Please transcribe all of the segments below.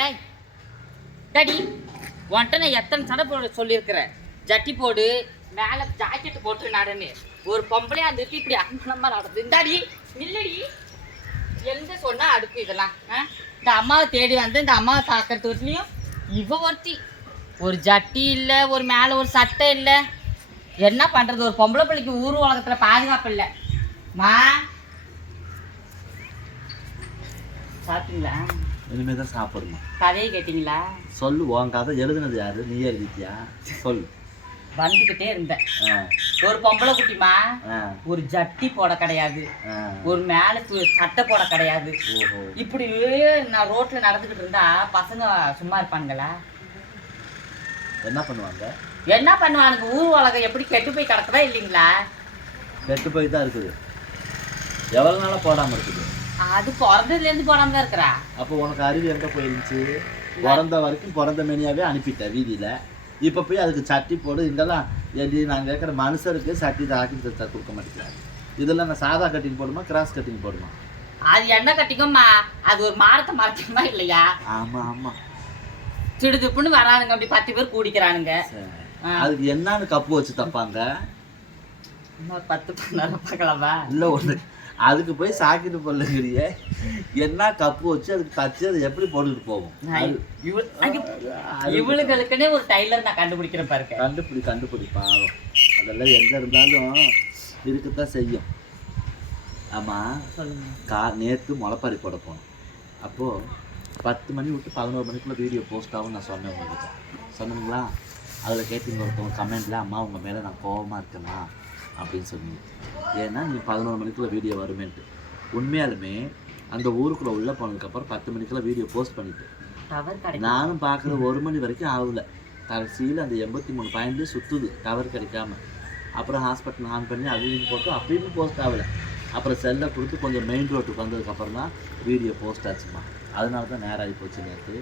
ஏய் டாடி உன்கிட்ட நான் எத்தனை சடை போட சொல்லியிருக்கிறேன். ஜட்டி போடு, மேலே ஜாக்கெட்டு போட்டு நடன்னு. ஒரு பொம்பளையா நிறுத்தி இப்படி அங்கனமா நடந்து இந்தாடி இல்லடி எந்த சொன்னா அடுப்பு இதெல்லாம். இந்த அம்மாவை தேடி வந்து இந்த அம்மாவை தாக்கிறது வீட்லையும் இவ ஒருத்தி ஒரு ஜட்டி இல்லை, ஒரு மேலே ஒரு சட்டை இல்லை. என்ன பண்ணுறது? ஒரு பொம்பளை பிள்ளைக்கு ஊர் உலகத்தில் பாதுகாப்பு இல்லை. மா சாப்பிட்டீங்களா? இனிமே தான் சாப்பிடணும். கதையை கேட்டிங்களா? சொல்லு, உன் கதை எழுதுனது யாரு? நீ எழுதிட்டியா? சொல்லு. வந்துக்கிட்டே இருந்தேன். ஒரு பொம்பளை குட்டிமா ஒரு ஜட்டி போட கிடையாது, ஒரு மேல சட்டை போட கிடையாது. இப்படி நான் ரோட்ல நடந்துகிட்டு இருந்தா பசங்க சும்மா இருப்பானுங்களா? என்ன பண்ணுவாங்க? என்ன பண்ணுவானுங்க? ஊர் உலகம் எப்படி கெட்டு போய் கிடக்குதா இல்லைங்களா? கெட்டு போய் தான் இருக்குது. எவ்வளவு நாளா போடாம இருக்குது? அது பிறந்ததுல இருந்து போடாம தான் இருக்கிறா. அப்போ உனக்கு அறிவு எங்க போயிருந்துச்சு? பிறந்த வரைக்கும் பிறந்த மெனியாவே அனுப்பிட்டேன் வீதியில. இப்ப போய் அதுக்கு சட்டி போடு இங்கெல்லாம் எப்படி நான் கேட்குற மனுஷருக்கு சட்டி ஆக்கி கொடுக்க மாட்டேங்கிறாங்க. இதெல்லாம் நான் சாதா கட்டிங் போடுமா கிராஸ் கட்டிங் போடுமா? அது என்ன கட்டிக்கும்மா? அது ஒரு மாரத்தை மறைக்குமா இல்லையா? ஆமா ஆமா, திடுதுப்புன்னு வரானுங்க, அப்படி 10 பேர் கூடிக்கிறானுங்க. அதுக்கு என்னன்னு கப்பு வச்சு தப்பாங்க? 10 பண்ண பார்க்கலாமா? இல்லை ஒன்று அதுக்கு போய் சாக்கிட்டு போடலங்கிறிய என்ன கப்பு வச்சு அதுக்கு தச்சு அதை எப்படி போட்டுட்டு போவோம்? இவளுகளுக்குன்னே ஒரு டைலர் நான் கண்டுபிடிக்கிறேன் பாருங்க. கண்டுபிடி பாவம். அதெல்லாம் எங்க இருந்தாலும் இருக்குத்தான் செய்யும். ஆமா, நேற்று முளைப்பாரி போட போனோம். அப்போது 10 மணி விட்டு 11 மணிக்குள்ள வீடியோ போஸ்ட் ஆகும் நான் சொன்னேன் உங்களுக்கு. சொன்னீங்களா? அதில் கேட்டீங்க ஒருத்தவங்க கமெண்ட்ல, அம்மா உங்கள் மேலே நான் கோபமாக இருக்கேம்மா அப்படின்னு சொன்னீங்க. ஏன்னா நீ 11 மணிக்குள்ள வீடியோ வருமேன்ட்டு. உண்மையாலுமே அந்த ஊருக்குள்ளே உள்ளே போனதுக்கப்புறம் 10 மணிக்குள்ள வீடியோ போஸ்ட் பண்ணிட்டு நானும் பார்க்குற 1 மணி வரைக்கும் ஆகலை. கடைசியில் அந்த 83 பாயிண்ட்லேயே சுற்றுது டவர் கிடைக்காம. அப்புறம் ஹாஸ்பிட்டல் ஆன் பண்ணி அதையும் போட்டு அப்பயும் போஸ்ட் ஆகலை. அப்புறம் செல்லை கொடுத்து கொஞ்சம் மெயின் ரோட்டுக்கு வந்ததுக்கப்புறம் தான் வீடியோ போஸ்ட் ஆச்சுமா. அதனால தான் நேரம் ஆகி போச்சு நேற்று.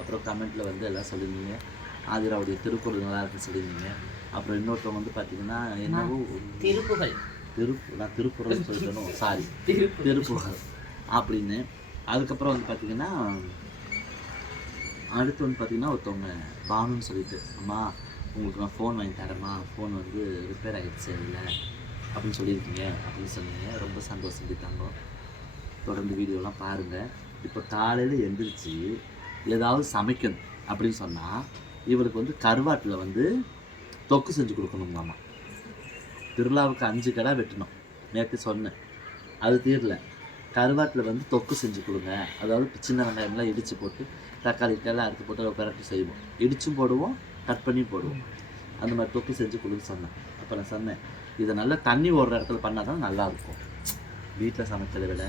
அப்புறம் கமெண்ட்டில் வந்து எல்லாம் சொல்லியிருந்தீங்க, ஆதிராவுடைய திருக்குறள் நல்லா இருக்குன்னு சொல்லியிருந்தீங்க. அப்புறம் இன்னொருத்தவங்க வந்து பார்த்தீங்கன்னா என்னவோ நான் திருக்குறள்னு சொல்லிட்டணும், சாரி திருப்புகழ் அப்படின்னு. அதுக்கப்புறம் வந்து பார்த்தீங்கன்னா அடுத்து வந்து பார்த்தீங்கன்னா ஒருத்தவங்க பானுன்னு சொல்லிட்டு, அம்மா உங்களுக்கு நான் ஃபோன் வாங்கி தரேம்மா, ஃபோன் வந்து ரிப்பேர் ஆகிடுச்சு இல்லை அப்படின்னு சொல்லியிருக்கீங்க அப்படின்னு சொன்னீங்க. ரொம்ப சந்தோஷம் தாங்க. தொடர்ந்து வீடியோலாம் பாருங்கள். இப்போ காலையில் எழுந்திரிச்சு ஏதாவது சமைக்கணும் அப்படின்னு சொன்னால் இவருக்கு வந்து கருவாட்டில் வந்து தொக்கு செஞ்சு கொடுக்கணுங்களாம்மா. திருவிழாவுக்கு 5 கடை வெட்டணும் நேற்று சொன்னேன், அது தீரல. கருவாட்டில் வந்து தொக்கு செஞ்சு கொடுங்க. அதாவது சின்ன வெங்காயம்லாம் இடித்து போட்டு தக்காளி எல்லாம் அறுத்து போட்டு அதை பரட்டி செய்வோம். இடிச்சும் போடுவோம், கட் பண்ணி போடுவோம். அந்த மாதிரி தொக்கு செஞ்சு கொடுன்னு சொன்னேன். அப்போ நான் சொன்னேன், இதை நல்லா தண்ணி ஓடுற இடத்துல பண்ணால் தான் நல்லாயிருக்கும். வீட்டில் சமைக்கிறத விட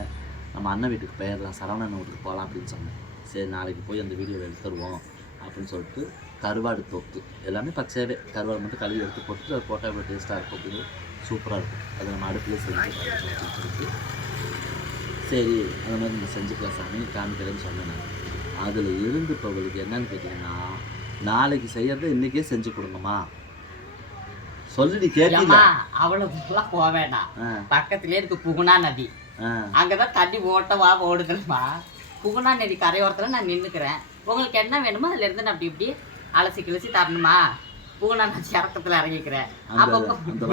நம்ம அண்ணன் வீட்டுக்கு போயிடலாம், சரவணன் வீட்டுக்கு போகலாம் அப்படின்னு சொன்னேன். சரி நாளைக்கு போய் அந்த வீடியோவை எடுத்துருவோம் அப்படின்னு சொல்லிட்டு கருவாடு தொக்கு எல்லாமே பச்சையாகவே கருவாடு மட்டும் கழுவி எடுத்து போட்டு அதை போட்டால் எவ்வளோ டேஸ்ட்டாக இருக்கும் அப்படின்னு சூப்பராக இருக்கும். அதை நம்ம அடுப்பில் செஞ்சு அப்படின்னு சொல்லிட்டு சரி அந்த மாதிரி நம்ம செஞ்சுக்கலாம் சாமி காமிக்கிறேன்னு சொன்னேன் நான். அதில் இருந்து இப்போ அவளுக்கு என்னன்னு கேட்டிங்கன்னா, நாளைக்கு செய்யறதை இன்றைக்கே செஞ்சு கொடுங்கம்மா சொல்லிட்டு கேட்டீங்க. அவ்வளோலாம் போக வேண்டாம், பக்கத்துலேயே இருக்கு புகுனா நதி, அங்கதான் தண்ணி ஓட்டவா ஓடுதுமா. புகுனா நதி கரையோரத்தில் நான் நின்றுக்கிறேன். உங்களுக்கு என்ன வேணுமோ அதுல இருந்து நான் அப்படி இப்படி அலசி கிளசி தரணுமா? புகுனா நதி இறக்கத்தில் இறங்கிக்கிறேன். அந்த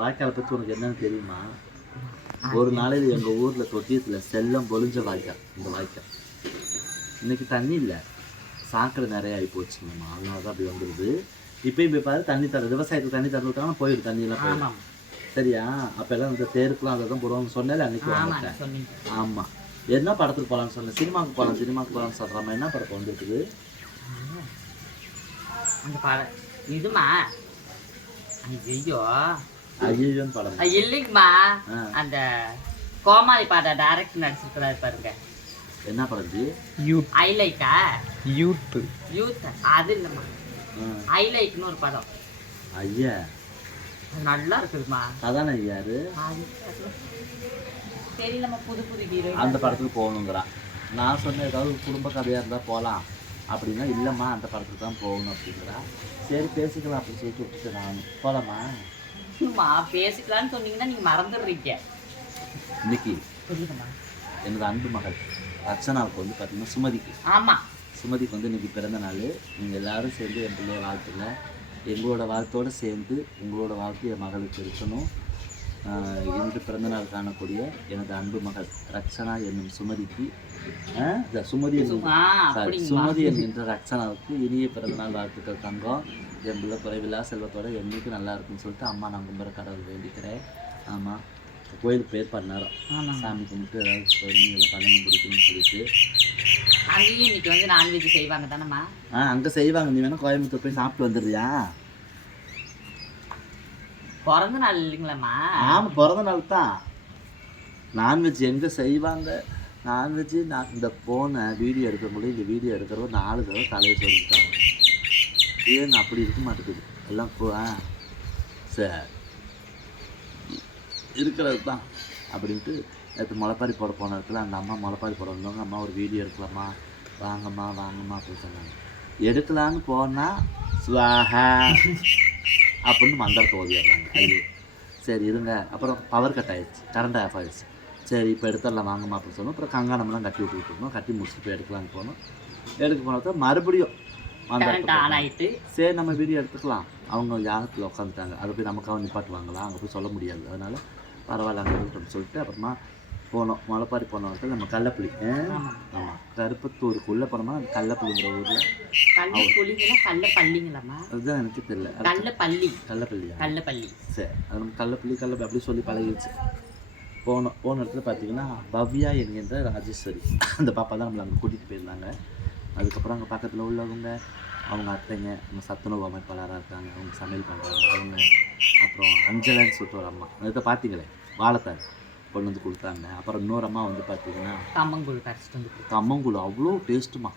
வாய்க்காலை பற்றி உனக்கு என்னன்னு தெரியுமா? ஒரு நாளையில் எங்கள் ஊரில் தொட்டியத்தில் செல்லம் பொழிஞ்ச வாய்க்கால் இந்த வாய்க்கால். இன்னைக்கு தண்ணி இல்லை, சாக்கடை நிறைய ஆகி போச்சுங்கம்மா. அதனால தான் அப்படி வந்துடுது. இப்பயும் போய் பாரு தண்ணி தர விவசாயத்துக்கு தண்ணி தரதுக்கான போயிடுது தண்ணியெல்லாம் போயிடும். சரியா? அப்போல்லாம் இந்த தேருக்குலாம் அதை தான் போடுவாங்க சொன்னாலே அன்றைக்கி வாங்கிட்டேன். ஆமாம், என்ன படத்துக்கு போகலான்னு சொன்னேன், சினிமாவுக்கு போகலான்னு சொல்கிறாம. என்ன படத்தை வந்துருக்குது அந்த படம்? இதுமா ஐயோ ஐயோன்னு படம் இல்லைங்கம்மா, அந்த கோமாளி பாட டைரக்டர் நடிச்சிருக்கிறாரு பாருங்க. என்ன படம்? ஐலைக்கா யூத் அது இல்லைம்மா, ஐலைக்னு ஒரு படம். ஐயா நல்லா இருக்குதுமா. அதானே ஐயாரு தெரியலம்மா, புது ஹீரோ. அந்த படத்துக்கு போகணுங்கிறான். நான் சொன்னேன் ஏதாவது குடும்ப கதையாக இருந்தால் போகலாம் அப்படின்னா, இல்லைம்மா அந்த படத்துக்கு தான் போகணும் அப்படிங்கிறா. சரி பேசிக்கலாம் அப்படின்னு சொல்லிட்டு விட்டுட்டு நான் போகலாமா? பேசிக்கலான்னு சொன்னீங்கன்னா நீங்கள் மறந்துடுறீங்க. இன்னைக்கு எனது அன்பு மகள் ரச்சனாவுக்கு வந்து பார்த்தீங்கன்னா சுமதிக்கு. ஆமாம், சுமதிக்கு வந்து இன்றைக்கி பிறந்த நாள். நீங்கள் எல்லோரும் சேர்ந்து என் பிள்ளைய வாழ்த்துங்க. எங்களோட வாழ்த்தோடு சேர்ந்து உங்களோட வாழ்த்து என் மகளுக்கு இருக்கணும். இன்று பிறந்தநாள் காணக்கூடிய எனது அன்பு மகள் ரக்ஷனா என்னும் சுமதிக்கு சுமதி என்கின்ற ரக்ஷனாவுக்கு இனிய பிறந்தநாள் வாழ்த்துக்கள் தங்கம். என் பிள்ளை குறைவில்லா செல்வத்தோட என்றைக்கு நல்லா இருக்குன்னு சொல்லிட்டு அம்மா நான் கும்புற கடவுள் வேண்டிக்கிறேன். ஆமாம், கோயிலுக்கு பேர் பண்ணாரோம், சாமி கும்பிட்டு ஏதாவது நீங்களும் பழங்கம் பிடிக்கணும்னு சொல்லிட்டு. அங்கேயும் இன்னைக்கு வந்து நான்வெஜ் செய்வாங்க தானம்மா? அங்கே செய்வாங்க. நீ வேணா கோயம்புத்தூர் போய் சாப்பிட்டு வந்துடுறியா? பிறந்த நாள் இல்லைங்களாம்மா? ஆமாம், பிறந்த நாள் தான். நான்வெஜ் எங்கே செய்வாங்க? நான்வெஜ்ஜு நான் இந்த போன வீடியோ எடுக்கிறவங்களும் இந்த வீடியோ எடுக்கிறவங்க 4 தடவை தலையை சொல்லிட்டாங்க. ஏன்னு அப்படி இருக்க மாட்டேங்குது எல்லாம் சரி இருக்கிறது தான் அப்படின்ட்டு. நேற்று முளைப்பாரி போட போன இடத்துல அந்த அம்மா முளைப்பாரி போட வந்தவங்க, அம்மா ஒரு வீடியோ எடுக்கலாமா, வாங்கம்மா அப்படின்னு சொன்னாங்க. எடுக்கலான்னு போனால் ஸ்வாஹா அப்படின்னு மந்திரத்தை ஓதிடுறாங்க. ஐயோ சரி இருங்க. அப்புறம் பவர் கட் ஆகிடுச்சு, கரண்ட் ஆஃப் ஆகிடுச்சு. சரி இப்போ எடுத்துடலாம் வாங்கம்மா அப்படின்னு சொன்னோம். அப்புறம் கங்காணம்லாம் கட்டி விட்டுருக்கோம். கட்டி முடிச்சுட்டு போய் எடுக்கலான்னு போனோம். எடுக்க போனது மறுபடியும் மந்திரத்தை சரி நம்ம வீடியோ எடுத்துக்கலாம். அவங்க யாகத்தில் உட்காந்துட்டாங்க. அதை போய் நமக்காக நிப்பாட்டுவாங்களா? அங்கே போய் சொல்ல முடியாது. அதனால் பரவாயில்ல அங்கே இருக்கணும்னு சொல்லிட்டு அப்புறமா போனோம். முளைப்பாரி போன இடத்துல நம்ம கள்ளப்புளி. ஆமாம், கருப்பத்தூருக்குள்ளே போனோம்னா கள்ளப்புளிங்கிற ஊரில். அதுதான் எனக்கு தெரியல. கள்ளப்பள்ளி சரி, அது நம்ம கள்ளப்பள்ளி அப்படி சொல்லி பழகிடுச்சு. போன இடத்துல பார்த்தீங்கன்னா பவ்யா என்கின்ற ராஜேஸ்வரி அந்த பாப்பா தான் நம்மளை அங்கே கூட்டிகிட்டு போயிருந்தாங்க. அதுக்கப்புறம் அங்கே பக்கத்தில் உள்ளவங்க அவங்க அத்தைங்க நம்ம சத்துணவு அமைப்பாளராக இருக்காங்க, அவங்க சமையல் பண்ணுறாங்க அவங்க. அப்புறம் அஞ்சலன்னு சொல்லிட்டு ஒரு அம்மா, அதை பார்த்தீங்களே வாழைத்தார் கொண்டு வந்து கொடுத்தாங்க. அப்புறம் இன்னொரு அம்மா வந்து பார்த்தீங்கன்னா கம்மங்கூழ் அவ்வளோ டேஸ்ட்டுமா.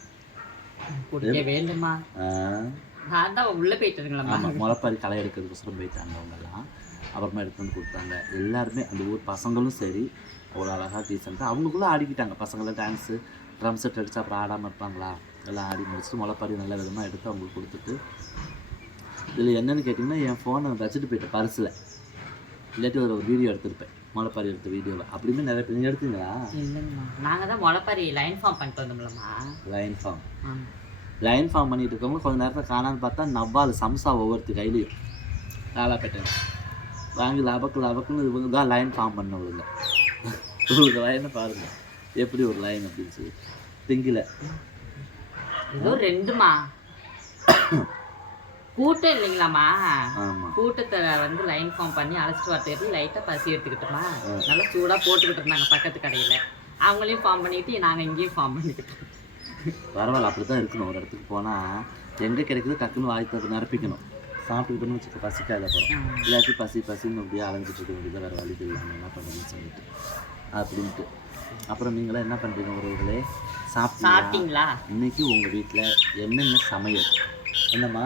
ஆமாம், முளைப்பாரி களை எடுக்கிறதுக்கோசரம் போயிட்டாங்க அவங்கெல்லாம். அப்புறமா எடுத்து வந்து கொடுத்தாங்க. எல்லாருமே அந்த ஊர் பசங்களும் சரி அவ்வளோ அழகாக டீசெண்டாக அவங்களுக்குள்ளே ஆடிக்கிட்டாங்க. பசங்களாம் டான்ஸு ட்ரம் செட் அடித்து அப்புறம் ஆடாமல் இருப்பாங்களா, எல்லாம் ஆடி முடிச்சுட்டு முளைப்பாரி நல்ல விதமாக எடுத்து அவங்களுக்கு கொடுத்துட்டு. இதில் என்னென்னு கேட்டிங்கன்னா என் ஃபோனை வச்சுட்டு போயிட்டேன் பர்ஸில். இல்லாட்டி ஒரு வீடியோ எடுத்துருப்பேன், முளைப்பாரி எடுத்த வீடியோவில். அப்படியுமே நிறைய பேர் நீங்கள் எடுத்தீங்களா? நாங்கள் தான் முளைப்பாரி லைன் ஃபார்ம் பண்ணிட்டு வந்தோம்லம்மா. லைன் ஃபார்ம் பண்ணிட்டு இருக்கவங்க கொஞ்சம் நேரத்தில் காணான்னு பார்த்தா நவ்வால் சம்சா ஒவ்வொருத்தர் கையிலையும் காலாப்பேட்டை வாங்கி லபக்குன்னு இவங்க தான் லைன் ஃபார்ம் பண்ணவங்க. உங்களுக்கு லைனை பாருங்கள் எப்படி ஒரு லைன் அப்படின்னு சொல்லி திங்கில ஏதோ 2மா கூட்டம் இல்லைங்களாம்மா? கூட்டத்தை வந்து லைன் ஃபார்ம் பண்ணி அழைச்சிட்டு வரது லைட்டாக பசி எடுத்துக்கிட்டோமா, நல்லா சூடாக போட்டுக்கிட்டு இருந்தாங்க பக்கத்து கடையில். அவங்களையும் ஃபார்ம் பண்ணிக்கிட்டு நாங்கள் இங்கேயும் ஃபார்ம் பண்ணிக்கிட்டோம். பரவாயில்ல, அப்படி தான் இருக்கணும். ஒரு இடத்துக்கு போனால் எங்கே கிடைக்குது டக்குன்னு வாய்ப்பு நிரப்பிக்கணும். சாப்பிட்டுக்கிட்டோன்னு வச்சுக்க பசிக்காத அப்புறம் இல்லாட்டி பசின்னு அப்படியே அலைஞ்சிட்டு இருக்க வேண்டியது வேறு வழி தெரியாமல் என்ன பண்ணுறதுன்னு சொல்லிட்டு அப்படின்ட்டு. அப்புறம் நீங்களாம் என்ன பண்ணுறீங்க உறவுகளே? சாப்பிட்டீங்களா? இன்னைக்கு உங்கள் வீட்டில் என்னென்ன சமையல், என்னம்மா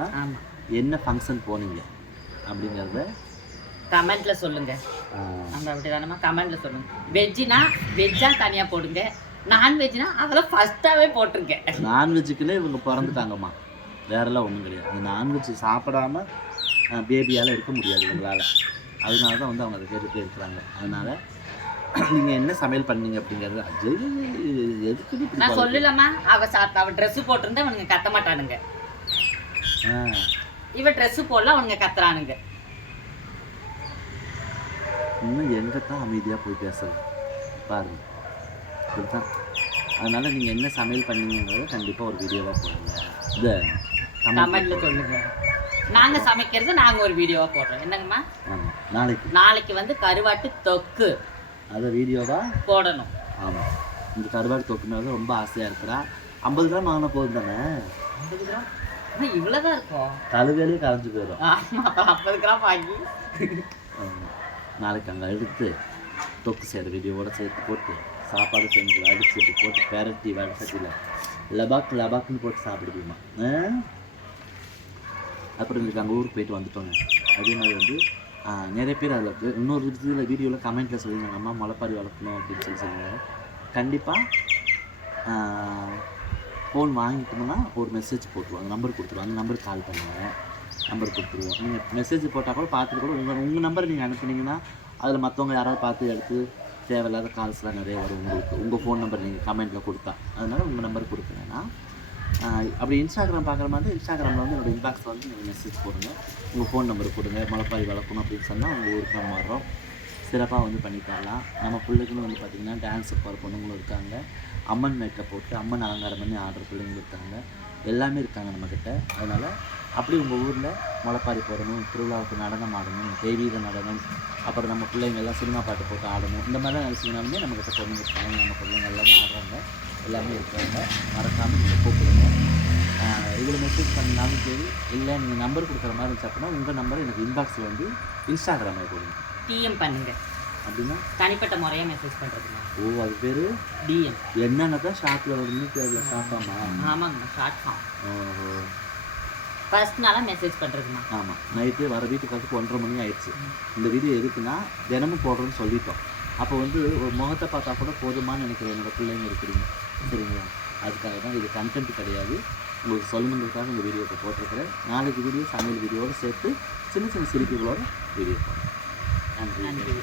என்ன ஃபங்க்ஷன் போனீங்க அப்படிங்கிறத கமெண்ட்ல சொல்லுங்க. நம்ம அப்படிதானம்மா கமெண்ட்ல சொல்லுங்க. வெஜ்ஜுனா வெஜ்ஜா தனியாக போடுங்க, நான்வெஜ்னா அதெல்லாம் ஃபஸ்ட்டாகவே போட்டிருங்க. நான்வெஜ்ஜுக்குள்ளே இவங்க பிறந்துட்டாங்கம்மா, வேறெல்லாம் ஒன்றும் கிடையாது. அந்த நான்வெஜ் சாப்பிடாம பேபியால் இருக்க முடியாது இவங்களால். அதனால தான் வந்து அவங்க அதை கேட்டுகிட்டே இருக்கிறாங்க. அதனால் நீங்கள் என்ன சமையல் பண்ணீங்க அப்படிங்கிறது அது எதுக்கு நான் சொல்லலாமா? அவள் ட்ரெஸ்ஸு போட்டிருந்தா அவனுங்க கத்த மாட்டானுங்க, இவன் ட்ரெஸ்ஸு போடல அவனுங்க கத்துறானுங்க. இன்னும் எங்கே தான் அமைதியாக போய் பேசுறது பாருங்க, அப்படித்தான். அதனால் நீங்கள் என்ன சமையல் பண்ணீங்கிறத கண்டிப்பாக ஒரு வீடியோவாக போடுங்க, இதை கமெண்ட்ல சொல்லுங்க. நாங்கள் சமைக்கிறது நாங்கள் ஒரு வீடியோவாக போடுறோம். என்னங்கம்மா? ஆமாம், நாளைக்கு வந்து கருவாட்டு தொக்கு அதை வீடியோவாக போடணும். ஆமாம், இந்த கருவாட்டு தொக்குனால ரொம்ப ஆசையாக இருக்கிறா. 50 கிராம் வாங்கினா போதும் தானே? 50 கிராம் இவ்வளோதான் இருக்கும், கழுவேலையே கரைஞ்சி போயிடும். 50 கிராம் வாங்கி நாளைக்கு அங்கே எடுத்து தொக்கு செய்கிற வீடியோவோட சேர்த்து போட்டு சாப்பாடு செஞ்சு அடிச்சுட்டு போட்டு பெரட்டி வடசட்டியில் லபாக்குன்னு போட்டு சாப்பிடுவோமா. அப்புறம் எங்களுக்கு அங்கே ஊருக்கு போயிட்டு வந்துட்டோங்க. அதே மாதிரி வந்து நிறைய பேர் அதில் இன்னொரு இதில் வீடியோவில் கமெண்ட்டில் சொல்லியிருந்தாங்க, அம்மா முளைப்பாரி வளர்க்கணும் அப்படின்னு சொல்லுவாங்க. கண்டிப்பாக ஃபோன் வாங்கிட்டோம்னா ஒரு மெசேஜ் போட்டுருவாங்க, நம்பர் கொடுத்துருவாங்க. அந்த நம்பருக்கு கால் பண்ணுவாங்க, நம்பர் கொடுத்துருவோம். நீங்கள் மெசேஜ் போட்டால் கூட பார்த்துட்டு கூட உங்கள் நம்பரை நீங்கள் அனுப்புனீங்கன்னா அதில் மற்றவங்க யாராவது பார்த்து எடுத்து தேவையில்லாத கால்ஸ்லாம் நிறைய வரும் உங்களுக்கு. உங்கள் ஃபோன் நம்பர் நீங்கள் கமெண்ட்டில் கொடுத்தா, அதனால் உங்கள் நம்பர் கொடுத்தீங்கன்னா அப்படி இன்ஸ்டாகிராம் பார்க்குற மாதிரி இன்ஸ்டாகிராமில் வந்து என்னோடய இன்பாக்ஸில் வந்து நீங்கள் மெசேஜ் போடுங்க, உங்கள் ஃபோன் நம்பர் கொடுங்க, முளைப்பாரி வளர்க்கணும் அப்படின்னு சொன்னால் உங்கள் ஊருக்கு நம்ம வர்றோம், சிறப்பாக வந்து பண்ணி தரலாம். நம்ம பிள்ளைகளும் வந்து பார்த்திங்கன்னா டான்ஸு போகிற பொண்ணுங்களும் இருக்காங்க, அம்மன் மேக்கப் போட்டு அம்மன் அலங்காரம் பண்ணி ஆடுற பிள்ளைங்களும் இருக்காங்க, எல்லாமே இருக்காங்க நம்மக்கிட்ட. அதனால் அப்படி உங்கள் ஊரில் முளைப்பாரி போடணும், திருவிழாவுக்கு நடனம் ஆடணும், தெய்வீக நடனம், அப்புறம் நம்ம பிள்ளைங்க எல்லாம் சினிமா பாட்டு போட்டு ஆடணும், இந்த மாதிரிலாம் நினச்சிங்கனாலுமே நம்மக்கிட்ட பொண்ணுங்க இருக்காங்க, நம்ம பிள்ளைங்க எல்லாமே ஆடுறாங்க, எல்லாமே இருக்காங்க. மறக்காமல் நீங்கள் கூப்பிடுங்க. இதில் மெசேஜ் பண்ணினாலும் சரி, இல்லை நீங்கள் நம்பர் கொடுக்குற மாதிரி இருந்துச்சு அப்படின்னா உங்கள் நம்பரை எனக்கு இன்பாக்ஸில் வந்து இன்ஸ்டாகிராமில் கொடுங்க. டிஎம் பண்ணுங்க அப்படின்னா தனிப்பட்ட முறையாக மெசேஜ் பண்ணுறதுங்க. ஓ, அது பேர் டிஎம். என்னென்ன தான் ஷார்ட்டில் வருதுன்னு தெரியல. ஷார்ட்டாமா? ஆமாங்கண்ணா, ஷார்ட் ஃபார்ம். ஓஹோ. பர்சனலாக மெசேஜ் பண்ணுறதுண்ணா. ஆமாம், நைட்டு வர வீட்டுக்கு வரதுக்கு 1:30 மணி ஆயிடுச்சு. இந்த வீடியோ எதுக்குன்னா தினமும் போடுறோன்னு சொல்லிட்டோம். அப்போ வந்து ஒரு முகத்தை பார்த்தா கூட போதுமானு நினைக்கிற என்னோடய பிள்ளைங்க இருக்கிறீங்க, சரிங்களா? அதுக்காக தான் இது கண்டென்ட் கிடையாது, உங்களுக்கு சொல்லணுங்கிறதுக்காக இந்த வீடியோ இப்போ போட்டிருக்கிறேன். நாளைக்கு வீடியோ சமையல் வீடியோடு சேர்த்து சின்ன சின்ன சிரிப்புகளோட வீடியோ போடுறேன். நன்றி. நன்றி.